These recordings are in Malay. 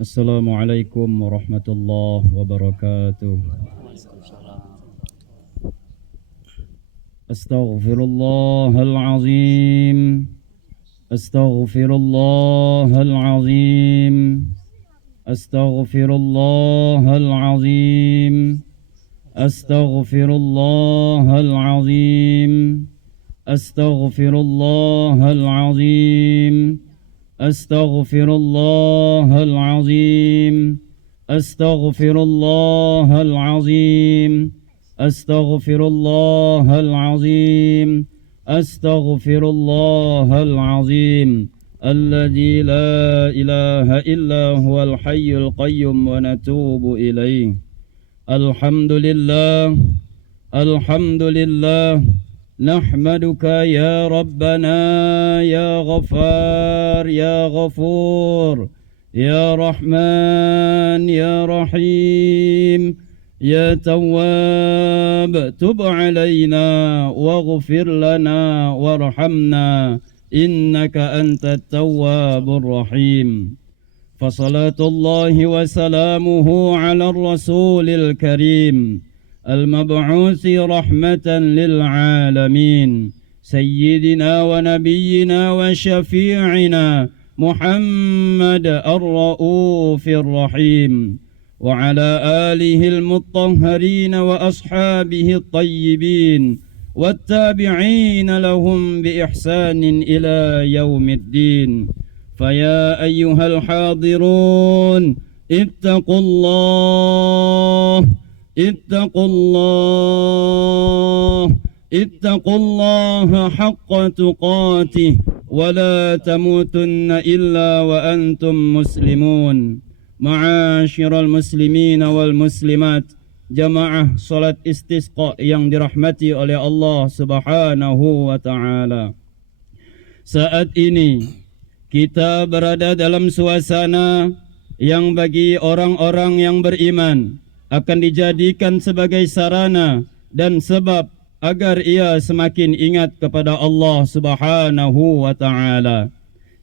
Assalamualaikum warahmatullahi wabarakatuh. Astaghfirullahal azim. Astaghfirullahal azim. Astaghfirullahal azim. Astaghfirullahal azim. Astaghfirullahal azim. أستغفر الله العظيم أستغفر الله العظيم أستغفر الله العظيم أستغفر الله العظيم الذي لا إله إلا هو الحي القيوم ونتوب إليه الحمد لله الحمد لله نحمدك يا ربنا يا غفار يا غفور يا رحمن يا رحيم يا تواب تب علينا واغفر لنا وارحمنا إنك أنت التواب الرحيم فصلاة الله وسلامه على الرسول الكريم المبعوث رحمة للعالمين سيدنا ونبينا وشفيعنا محمد الرؤوف الرحيم وعلى آله المطهرين وأصحابه الطيبين والتابعين لهم بإحسان إلى يوم الدين فيا أيها الحاضرون اتقوا الله اتقوا الله اتقوا الله حق تقاته ولا تموتن إلا وأنتم مسلمون معاشر المسلمين والmuslimat jamaah salat istisqa yang dirahmati oleh Allah Subhanahu wa taala. Saat ini kita berada dalam suasana yang bagi orang-orang yang beriman akan dijadikan sebagai sarana dan sebab agar ia semakin ingat kepada Allah Subhanahu wa taala,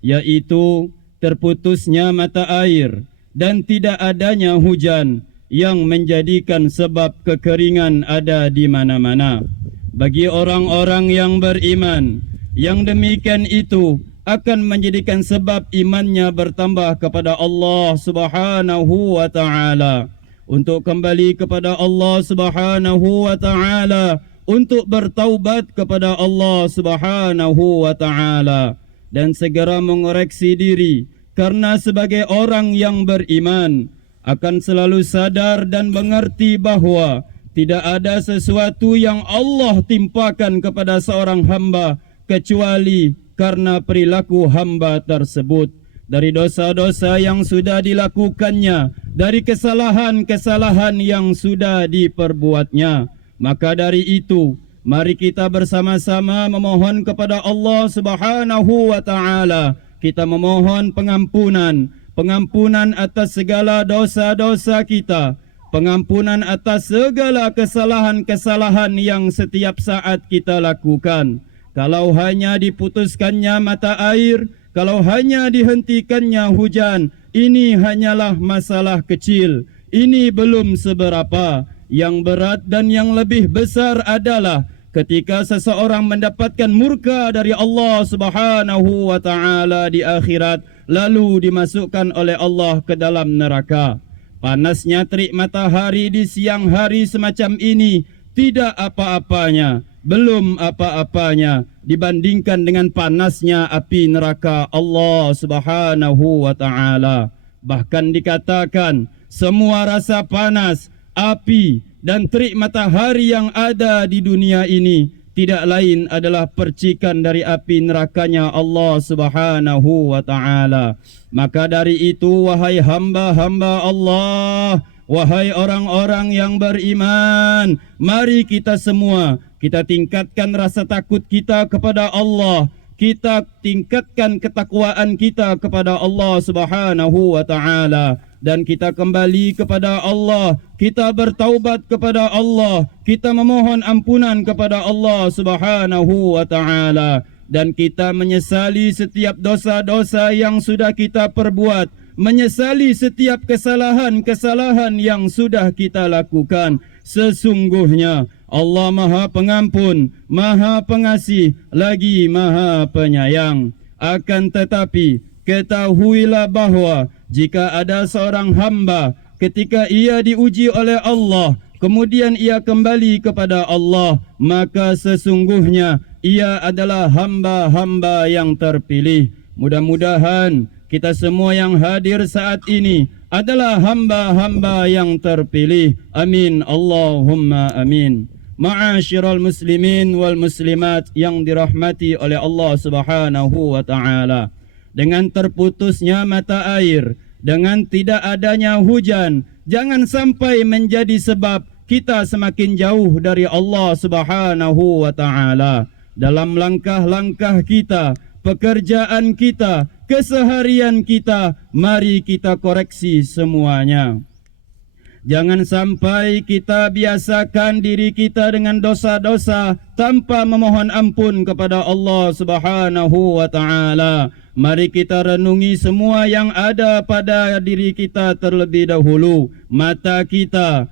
yaitu terputusnya mata air dan tidak adanya hujan yang menjadikan sebab kekeringan ada di mana-mana. Bagi orang-orang yang beriman, yang demikian itu akan menjadikan sebab imannya bertambah kepada Allah Subhanahu wa taala, untuk kembali kepada Allah Subhanahu wa taala, untuk bertaubat kepada Allah Subhanahu wa taala dan segera mengoreksi diri, karena sebagai orang yang beriman akan selalu sadar dan mengerti bahwa tidak ada sesuatu yang Allah timpakan kepada seorang hamba kecuali karena perilaku hamba tersebut, dari dosa-dosa yang sudah dilakukannya, dari kesalahan-kesalahan yang sudah diperbuatnya. Maka dari itu, mari kita bersama-sama memohon kepada Allah Subhanahu wa taala. Kita memohon pengampunan atas segala dosa-dosa kita, pengampunan atas segala kesalahan-kesalahan yang setiap saat kita lakukan. Kalau hanya diputuskannya mata air, kalau hanya dihentikannya hujan, ini hanyalah masalah kecil. Ini belum seberapa. Yang berat dan yang lebih besar adalah ketika seseorang mendapatkan murka dari Allah Subhanahu wa taala di akhirat, lalu dimasukkan oleh Allah ke dalam neraka. Panasnya terik matahari di siang hari semacam ini tidak apa-apanya, belum apa-apanya dibandingkan dengan panasnya api neraka Allah Subhanahu wa taala. Bahkan dikatakan semua rasa panas, api dan terik matahari yang ada di dunia ini tidak lain adalah percikan dari api nerakanya Allah Subhanahu wa taala. Maka dari itu, wahai hamba-hamba Allah, wahai orang-orang yang beriman, mari kita semua kita tingkatkan rasa takut kita kepada Allah, kita tingkatkan ketakwaan kita kepada Allah Subhanahu wa taala, dan kita kembali kepada Allah, kita bertaubat kepada Allah, kita memohon ampunan kepada Allah Subhanahu wa taala, dan kita menyesali setiap dosa-dosa yang sudah kita perbuat, menyesali setiap kesalahan-kesalahan yang sudah kita lakukan. Sesungguhnya Allah Maha Pengampun, Maha Pengasih, lagi Maha Penyayang. Akan tetapi, ketahuilah bahawa jika ada seorang hamba ketika ia diuji oleh Allah, kemudian ia kembali kepada Allah, maka sesungguhnya ia adalah hamba-hamba yang terpilih. Mudah-mudahan kita semua yang hadir saat ini adalah hamba-hamba yang terpilih. Amin. Allahumma amin. Ma'asyiral muslimin wal muslimat yang dirahmati oleh Allah Subhanahu wa taala. Dengan terputusnya mata air, dengan tidak adanya hujan, jangan sampai menjadi sebab kita semakin jauh dari Allah Subhanahu wa taala. Dalam langkah-langkah kita, pekerjaan kita, keseharian kita, mari kita koreksi semuanya. Jangan sampai kita biasakan diri kita dengan dosa-dosa tanpa memohon ampun kepada Allah Subhanahu wa taala. Mari kita renungi semua yang ada pada diri kita terlebih dahulu. Mata kita,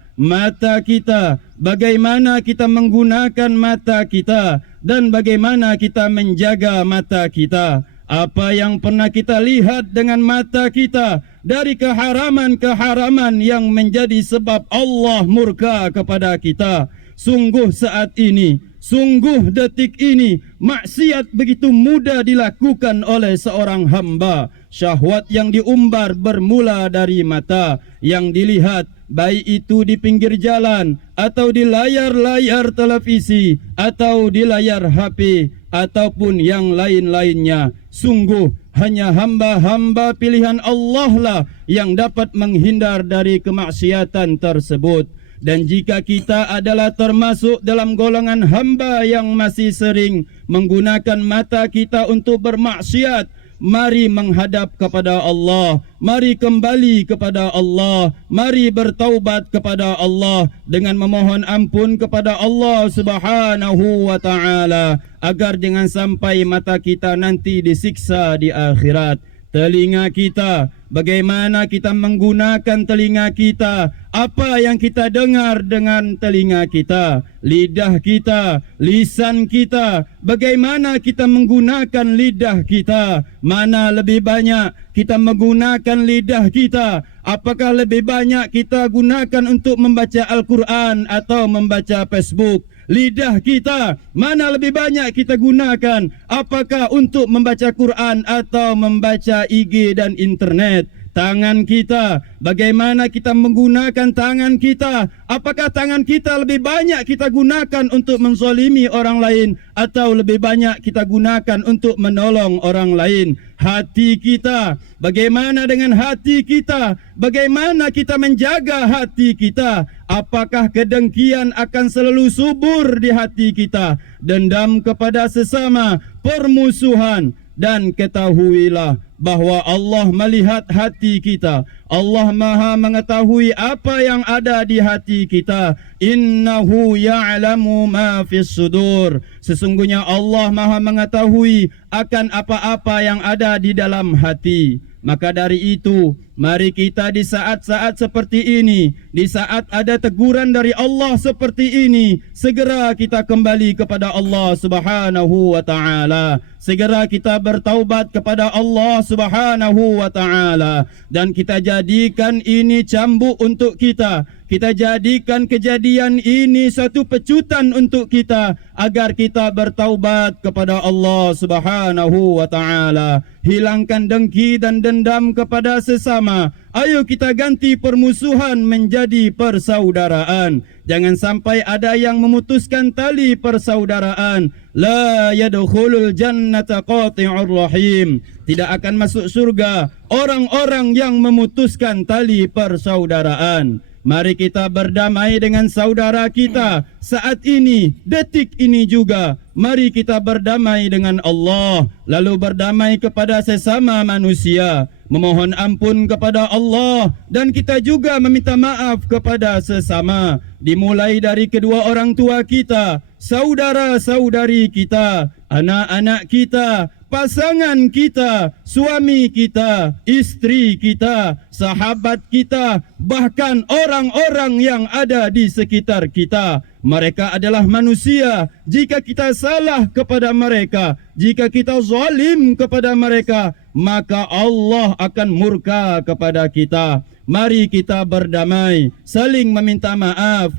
bagaimana kita menggunakan mata kita dan bagaimana kita menjaga mata kita. Apa yang pernah kita lihat dengan mata kita dari keharaman-keharaman yang menjadi sebab Allah murka kepada kita. Sungguh saat ini, sungguh detik ini, maksiat begitu mudah dilakukan oleh seorang hamba. Syahwat yang diumbar bermula dari mata yang dilihat, baik itu di pinggir jalan atau di layar-layar televisi atau di layar HP ataupun yang lain-lainnya. Sungguh hanya hamba-hamba pilihan Allah lah yang dapat menghindar dari kemaksiatan tersebut. Dan jika kita adalah termasuk dalam golongan hamba yang masih sering menggunakan mata kita untuk bermaksiat, mari menghadap kepada Allah, mari kembali kepada Allah, mari bertaubat kepada Allah dengan memohon ampun kepada Allah Subhanahu wa taala agar jangan sampai mata kita nanti disiksa di akhirat. Telinga kita, bagaimana kita menggunakan telinga kita, apa yang kita dengar dengan telinga kita, lidah kita, lisan kita, bagaimana kita menggunakan lidah kita, mana lebih banyak kita menggunakan lidah kita, apakah lebih banyak kita gunakan untuk membaca Al-Quran atau membaca Facebook. Lidah kita, mana lebih banyak kita gunakan, apakah untuk membaca Quran atau membaca IG dan internet. Tangan kita, bagaimana kita menggunakan tangan kita, apakah tangan kita lebih banyak kita gunakan untuk menzalimi orang lain atau lebih banyak kita gunakan untuk menolong orang lain. Hati kita, bagaimana dengan hati kita, bagaimana kita menjaga hati kita, apakah kedengkian akan selalu subur di hati kita, dendam kepada sesama, permusuhan. Dan ketahuilah bahawa Allah melihat hati kita. Allah Maha mengetahui apa yang ada di hati kita. Innahu ya'lamu ma fis sudur. Sesungguhnya Allah Maha mengetahui akan apa-apa yang ada di dalam hati. Maka dari itu, mari kita di saat-saat seperti ini, di saat ada teguran dari Allah seperti ini, segera kita kembali kepada Allah Subhanahu wa taala. Segera kita bertaubat kepada Allah Subhanahu wa taala dan kita jadikan ini cambuk untuk kita. Kita jadikan kejadian ini satu pecutan untuk kita agar kita bertaubat kepada Allah Subhanahu wa taala. Hilangkan dengki dan dendam kepada sesama. Ayo kita ganti permusuhan menjadi persaudaraan. Jangan sampai ada yang memutuskan tali persaudaraan. La yadkhulul jannata qati'ur rahim. Tidak akan masuk surga orang-orang yang memutuskan tali persaudaraan. Mari kita berdamai dengan saudara kita saat ini, detik ini juga. Mari kita berdamai dengan Allah, lalu berdamai kepada sesama manusia, memohon ampun kepada Allah, dan kita juga meminta maaf kepada sesama. Dimulai dari kedua orang tua kita, saudara-saudari kita, anak-anak kita, pasangan kita, suami kita, istri kita, sahabat kita, bahkan orang-orang yang ada di sekitar kita. Mereka adalah manusia. Jika kita salah kepada mereka, jika kita zalim kepada mereka, maka Allah akan murka kepada kita. Mari kita berdamai, saling meminta maaf.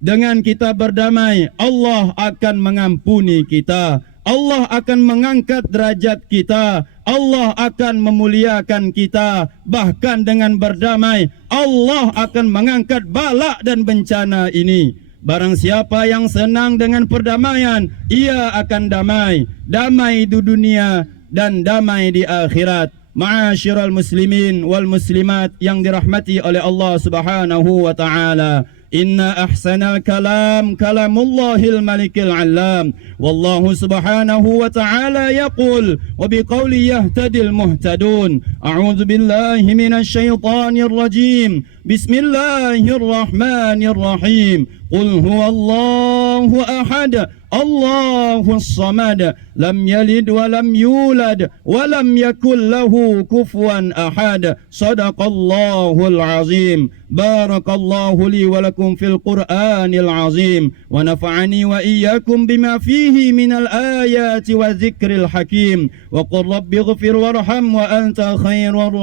Dengan kita berdamai, Allah akan mengampuni kita. Allah akan mengangkat derajat kita. Allah akan memuliakan kita. Bahkan dengan berdamai, Allah akan mengangkat bala dan bencana ini. Barang siapa yang senang dengan perdamaian, ia akan damai. Damai di dunia dan damai di akhirat. Ma'asyiral muslimin wal muslimat yang dirahmati oleh Allah Subhanahu wa taala. Inna ahsanal kalam kalamullahil malikil alam. Wallahu subhanahu wa ta'ala yaqul wa biqawli yahtadil muhtadun. A'udzu billahi minasy syaithanir rajim. Bismillahirrahmanirrahim. Qul huwallahu ahad. Allahus samad. Lam yalid wa lam yulad wa lam yakul lahu kufuwan ahad. Shadaqallahul azim. Barakallahu li wa lakum fil Qur'anil azim wa nafa'ani wa iyyakum bima fihi minal ayati wa dzikril hakim wa qur rabbighfir warham wa anta khairur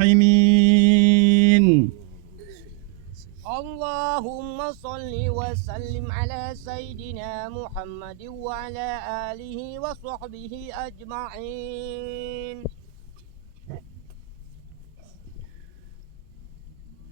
rahimin. Allahumma salli wa sallim ala Sayyidina Muhammad wa ala alihi wa sahbihi ajma'in.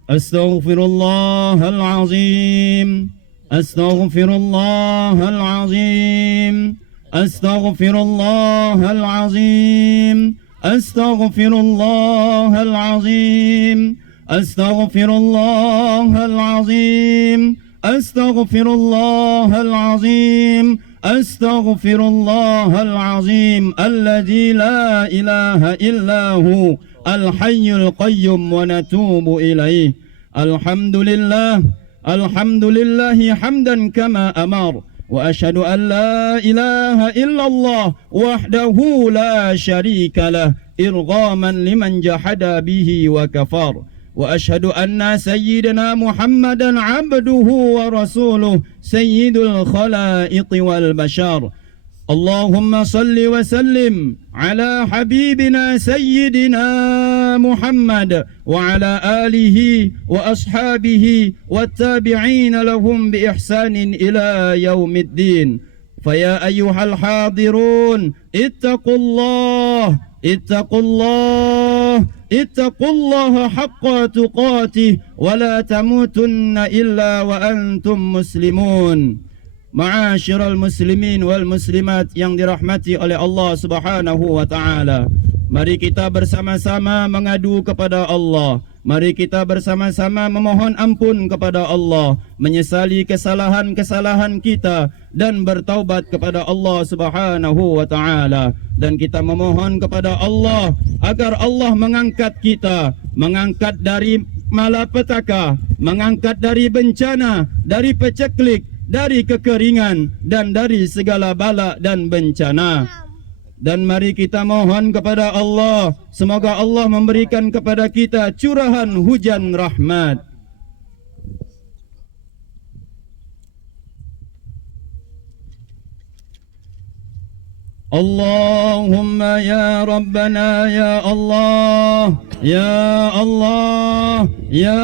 Astaghfirullahal azim. Astaghfirullahal azim. Astaghfirullahal azim. Astaghfirullahal azim. Astaghfirullahal azim. Astaghfirullahal azim. Astaghfirullahal azim alladzi la ilaha illahu al-hayyul qayyum wa natubu ilaih. Alhamdulillah, alhamdulillahi hamdan kama amar. Wa ashhadu an la ilaha illallah wahdahu la syarika lah irghaman liman jahada bihi wa kafar. Wa ashhadu anna sayyidina Muhammadan abduhu wa rasuluh sayyidul khalaiq wal bashar. Allahumma salli wa sallim ala habibina sayyidina Muhammad wa ala alihi wa ashabihi wa tabi'ina lahum bi ihsanin ila yaumiddin. Faya ayyuhal hadirun ittaqullah ittaqullah ittaqullaha haqqa tuqatih wa la tamutunna illa wa antum muslimun. Ma'asyiral muslimin wal muslimat yang dirahmati oleh Allah Subhanahu wa taala. Mari kita bersama-sama mengadu kepada Allah. Mari kita bersama-sama memohon ampun kepada Allah, menyesali kesalahan-kesalahan kita dan bertaubat kepada Allah Subhanahu wa taala. Dan kita memohon kepada Allah agar Allah mengangkat kita, mengangkat dari malapetaka, mengangkat dari bencana, dari peceklik, dari kekeringan dan dari segala bala dan bencana. Dan mari kita mohon kepada Allah, semoga Allah memberikan kepada kita curahan hujan rahmat. Allahumma ya Rabbana ya Allah, ya Allah, ya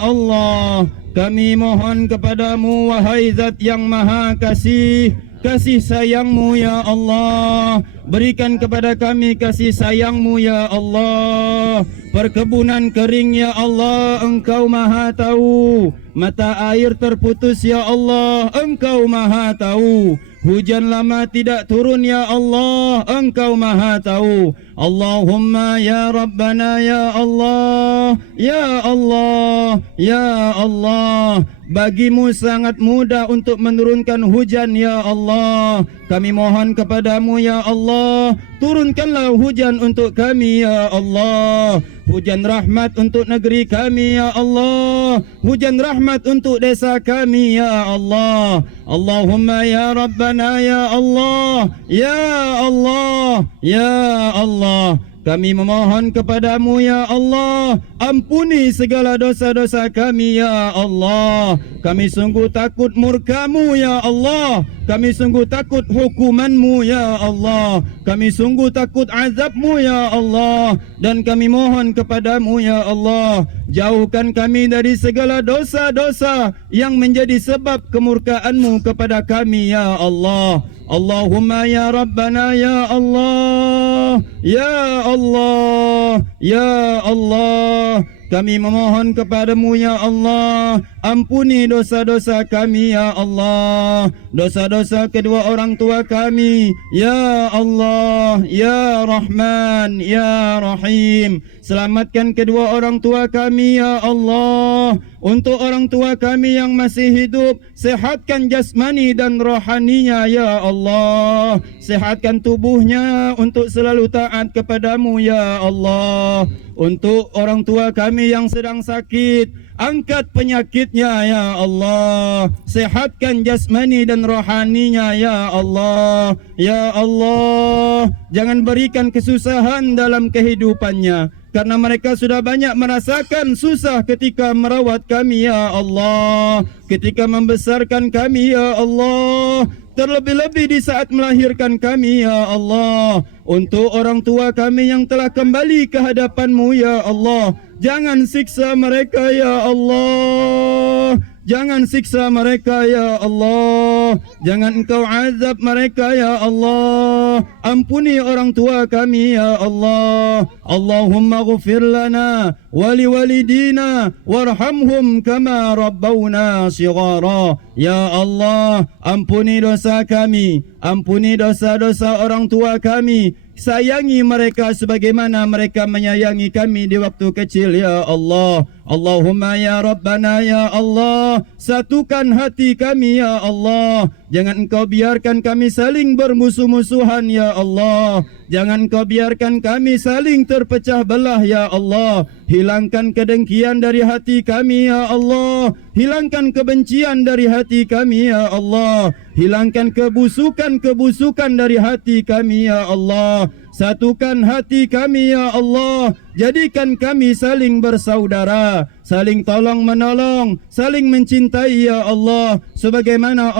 Allah. Kami mohon kepadamu wahai Zat yang Maha Kasih, kasih sayangmu ya Allah. Berikan kepada kami kasih sayangmu ya Allah. Perkebunan kering ya Allah, Engkau Maha tahu. Mata air terputus ya Allah, Engkau Maha tahu. Hujan lama tidak turun ya Allah, Engkau Maha tahu. Allahumma ya Rabbana ya Allah, ya Allah, ya Allah. Bagimu sangat mudah untuk menurunkan hujan ya Allah. Kami mohon kepadamu ya Allah, turunkanlah hujan untuk kami ya Allah. Hujan rahmat untuk negeri kami ya Allah. Hujan rahmat untuk desa kami ya Allah. Allahumma ya Rabbana ya Allah. Ya Allah, ya Allah. Kami memohon kepadamu ya Allah, ampuni segala dosa-dosa kami ya Allah. Kami sungguh takut murkamu ya Allah. Kami sungguh takut hukumanmu ya Allah. Kami sungguh takut azabmu ya Allah. Dan kami mohon kepadamu ya Allah, jauhkan kami dari segala dosa-dosa yang menjadi sebab kemurkaanmu kepada kami ya Allah. Allahumma ya Rabbana ya Allah. Ya Allah, ya Allah. Kami memohon kepadamu ya Allah, ampuni dosa-dosa kami ya Allah. Dosa-dosa kedua orang tua kami ya Allah, ya Rahman, ya Rahim. Selamatkan kedua orang tua kami ya Allah. Untuk orang tua kami yang masih hidup, sehatkan jasmani dan rohaninya ya Allah. Sehatkan tubuhnya untuk selalu taat kepadamu ya Allah. Untuk orang tua kami yang sedang sakit, angkat penyakitnya ya Allah. Sehatkan jasmani dan rohaninya ya Allah. Ya Allah, jangan berikan kesusahan dalam kehidupannya, karena mereka sudah banyak merasakan susah ketika merawat kami ya Allah, ketika membesarkan kami ya Allah, terlebih-lebih di saat melahirkan kami ya Allah. Untuk orang tua kami yang telah kembali ke hadapan-Mu ya Allah, jangan siksa mereka ya Allah. Jangan siksa mereka ya Allah. Jangan Engkau azab mereka ya Allah. Ampuni orang tua kami ya Allah. Allahumma ghfir lana wa liwalidina warhamhum kama rabbawna shighara. Ya Allah, ampuni dosa kami, ampuni dosa-dosa orang tua kami. Sayangi mereka sebagaimana mereka menyayangi kami di waktu kecil ya Allah. Allahumma ya Rabbana ya Allah, satukan hati kami ya Allah. Jangan Engkau biarkan kami saling bermusuh-musuhan ya Allah. Jangan Engkau biarkan kami saling terpecah belah ya Allah. Hilangkan kedengkian dari hati kami ya Allah. Hilangkan kebencian dari hati kami ya Allah. Hilangkan kebusukan-kebusukan dari hati kami ya Allah. Satukan hati kami ya Allah. Jadikan kami saling bersaudara, saling tolong menolong, saling mencintai ya Allah, sebagaimana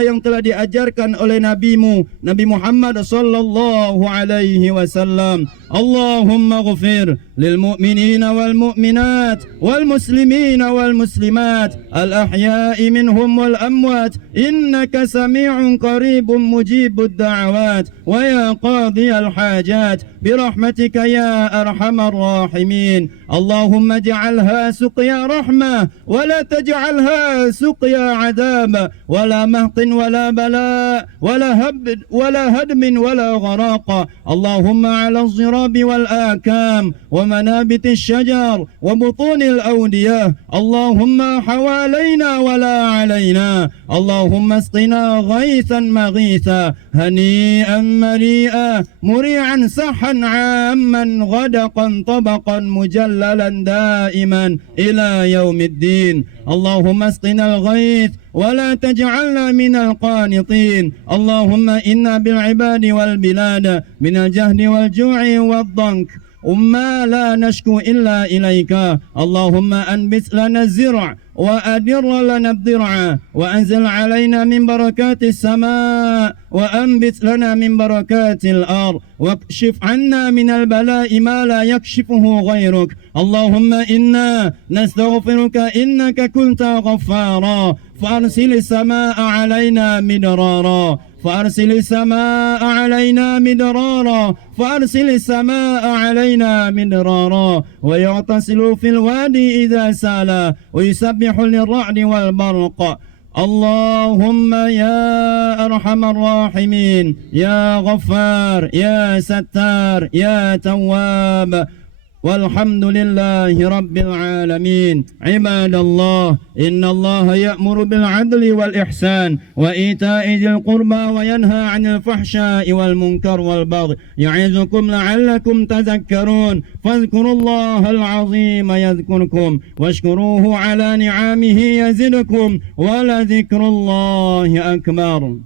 yang telah diajarkan oleh Nabi-Mu Nabi Muhammad sallallahu alaihi wasallam. Allahumma ghfir lil mu'minina wal mu'minat wal muslimina wal muslimat al ahya'i minhum wal amwat, innaka sami'un qaribun mujibud da'awat wa ya qadiyal hajat birahmatika ya arhamar rahimin. Allahumma ja'alha suqya rahmah wa la taj'alha suqya adab wa la mahqin wa la bala wa la hadmin wa la gharaqa. Allahumma ala az-zirabi wal akam wa manabit ash-shajar wa butun al-awdiyah. Allahumma hawalayna wa la alayna. Allahumma asqina ghaythan maghitha hani'an mari'a muri'an sahhan 'amman غدقا طبقا مجللا دائما إلى يوم الدين. اللهم اسقنا الغيث ولا تجعلنا من القانطين. اللهم إنا بالعباد والبلاد من الجهد والجوع والضنك وما لا نشكو إلا إليك. اللهم أنبت لنا الزرع وأدر لنا الضرع وأنزل علينا من بركات السماء وأنبت لنا من بركات الأرض واكشف عنا من البلاء ما لا يكشفه غيرك. اللهم إنا نستغفرك إنك كنت غفارا فأرسل السماء علينا مدرارا فأرسل السماء علينا مدرارا فأرسل السماء علينا مدرارا ويغتسل في الوادي إذا سال ويسبح للرعد والبرق. اللهم يا أرحم الراحمين يا غفار يا ستار يا تواب والحمد لله رب العالمين. عباد الله، إن الله يأمر بالعدل والإحسان وإيتاء ذي القربى وينهى عن الفحشاء والمنكر والبغي يعظكم لعلكم تذكرون. فاذكروا الله العظيم يذكركم واشكروه على نعمه يزدكم ولذكر الله أكبر.